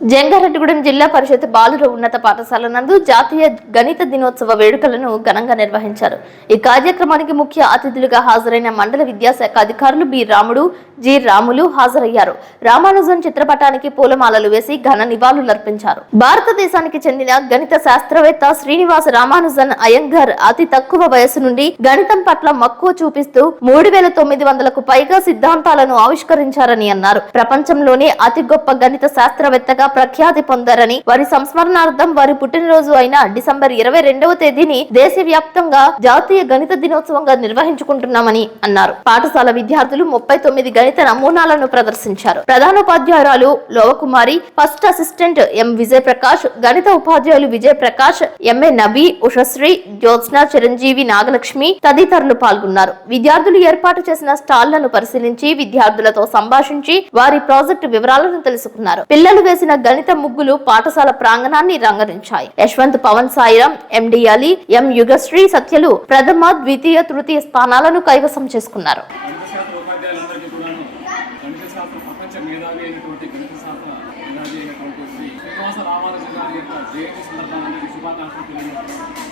జంగారెడ్డిగూడెం జిల్లా పరిషత్ బాలుర ఉన్నత పాఠశాల నందు జాతీయ గణిత దినోత్సవ వేడుకలను ఘనంగా నిర్వహించారు. ఈ కార్యక్రమానికి ముఖ్య అతిథులుగా హాజరైన మండల విద్యాశాఖ అధికారులు బి రాముడు, జి రాములు హాజరయ్యారు. రామానుజన్ చిత్రపటానికి పూలమాలలు వేసి ఘన నివాళులర్పించారు. భారతదేశానికి చెందిన గణిత శాస్త్రవేత్త శ్రీనివాస రామానుజన్ అయ్యంగార్ అతి తక్కువ వయసు నుండి గణితం పట్ల మక్కువ చూపిస్తూ 3900కు పైగా సిద్ధాంతాలను ఆవిష్కరించారని అన్నారు. ప్రపంచంలోనే అతి గొప్ప గణిత శాస్త్రవేత్తగా ప్రఖ్యాతి పొందారని, వారి సంస్మరణార్థం వారి పుట్టినరోజు అయిన డిసెంబర్ 22వ తేదీని దేశవ్యాప్తంగా జాతీయ గణిత దినోత్సవంగా నిర్వహించుకుంటున్నామని అన్నారు. పాఠశాల విద్యార్థులు 39 గణిత నమూనాలను ప్రదర్శించారు. ప్రధానోపాధ్యాయురాలు లోవకుమారి, ఫస్ట్ అసిస్టెంట్ ఎం విజయ్ ప్రకాష్, గణిత ఉపాధ్యాయులు విజయ్ ప్రకాష్, ఎంఏ నబీ, ఉషశ్రీ, జ్యోత్స్న, చిరంజీవి, నాగలక్ష్మి తదితరులు పాల్గొన్నారు. విద్యార్థులు ఏర్పాటు చేసిన స్టాళ్లను పరిశీలించి విద్యార్థులతో సంభాషించి వారి ప్రాజెక్టు వివరాలను తెలుసుకున్నారు. పిల్లలు వేసిన గణిత ముగ్గులు పాఠశాల ప్రాంగణాన్ని రంగరించాయి. యశ్వంత్, పవన్ సాయిరాం, ఎండి అలీ, ఎం యుగశ్రీ, సత్యలు ప్రథమ, ద్వితీయ, తృతీయ స్థానాలను కైవసం చేసుకున్నారు.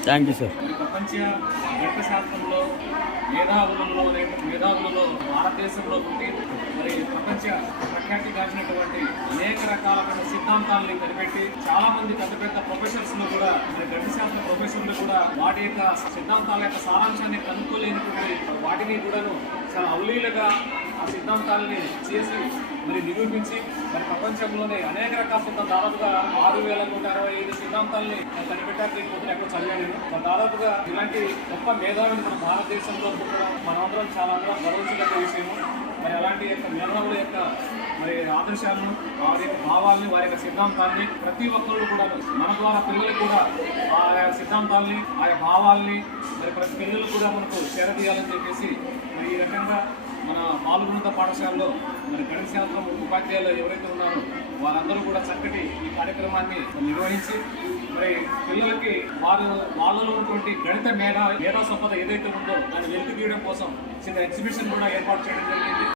Thank you sir. ప్రపంచ గణిత శాస్త్రంలో మేధావులలో భారతదేశంలో పుట్టి మరి ప్రపంచ ప్రఖ్యాతి గాంచినటువంటి అనేక రకాలైన సిద్ధాంతాలని కనిపెట్టి చాలా మంది పెద్ద పెద్ద ప్రొఫెసర్స్ ను కూడా మరి గణిత శాస్త్ర ప్రొఫెసర్లు కూడా వాటి యొక్క సిద్ధాంతాల యొక్క సారాంశాన్ని కనుక్కోలేనటువంటి వాటిని కూడాను చాలా అవలీలుగా ఆ సిద్ధాంతాలని చేసి మరి నిరూపించి మరి ప్రపంచంలోనే అనేక రకాల సిద్ధాంతాలు దాదాపుగా 6165 సిద్ధాంతాలని కనిపెట్టాక ఎక్కడ చదివాను. దాదాపుగా ఇలాంటి గొప్ప మేధావిని మన భారతదేశంలో పుట్టడం మనందరం చాలా గర్వించదగ్గ విషయము. మరి అలాంటి యొక్క మేధావుల యొక్క మరి ఆదర్శాలను, వారి యొక్క భావాలని, వారి యొక్క సిద్ధాంతాన్ని ప్రతి ఒక్కరు కూడా మన ద్వారా పిల్లలు కూడా ఆ సిద్ధాంతాలని, ఆయా భావాల్ని మరి ప్రతి పిల్లలు కూడా మనకు చేరదీయాలని చెప్పేసి మరి ఈ రకంగా మన బాలుగుణత పాఠశాలలో మరి గణిత శాస్త్రం ఉపాధ్యాయులు ఎవరైతే ఉన్నారో వారందరూ కూడా చక్కటి ఈ కార్యక్రమాన్ని నిర్వహించి మరి పిల్లలకి వాళ్ళలో ఉన్నటువంటి గణిత మేధా సంపద ఏదైతే ఉందో దాన్ని వెలికి తీయడం కోసం చిన్న ఎగ్జిబిషన్ కూడా ఏర్పాటు చేయడం జరిగింది.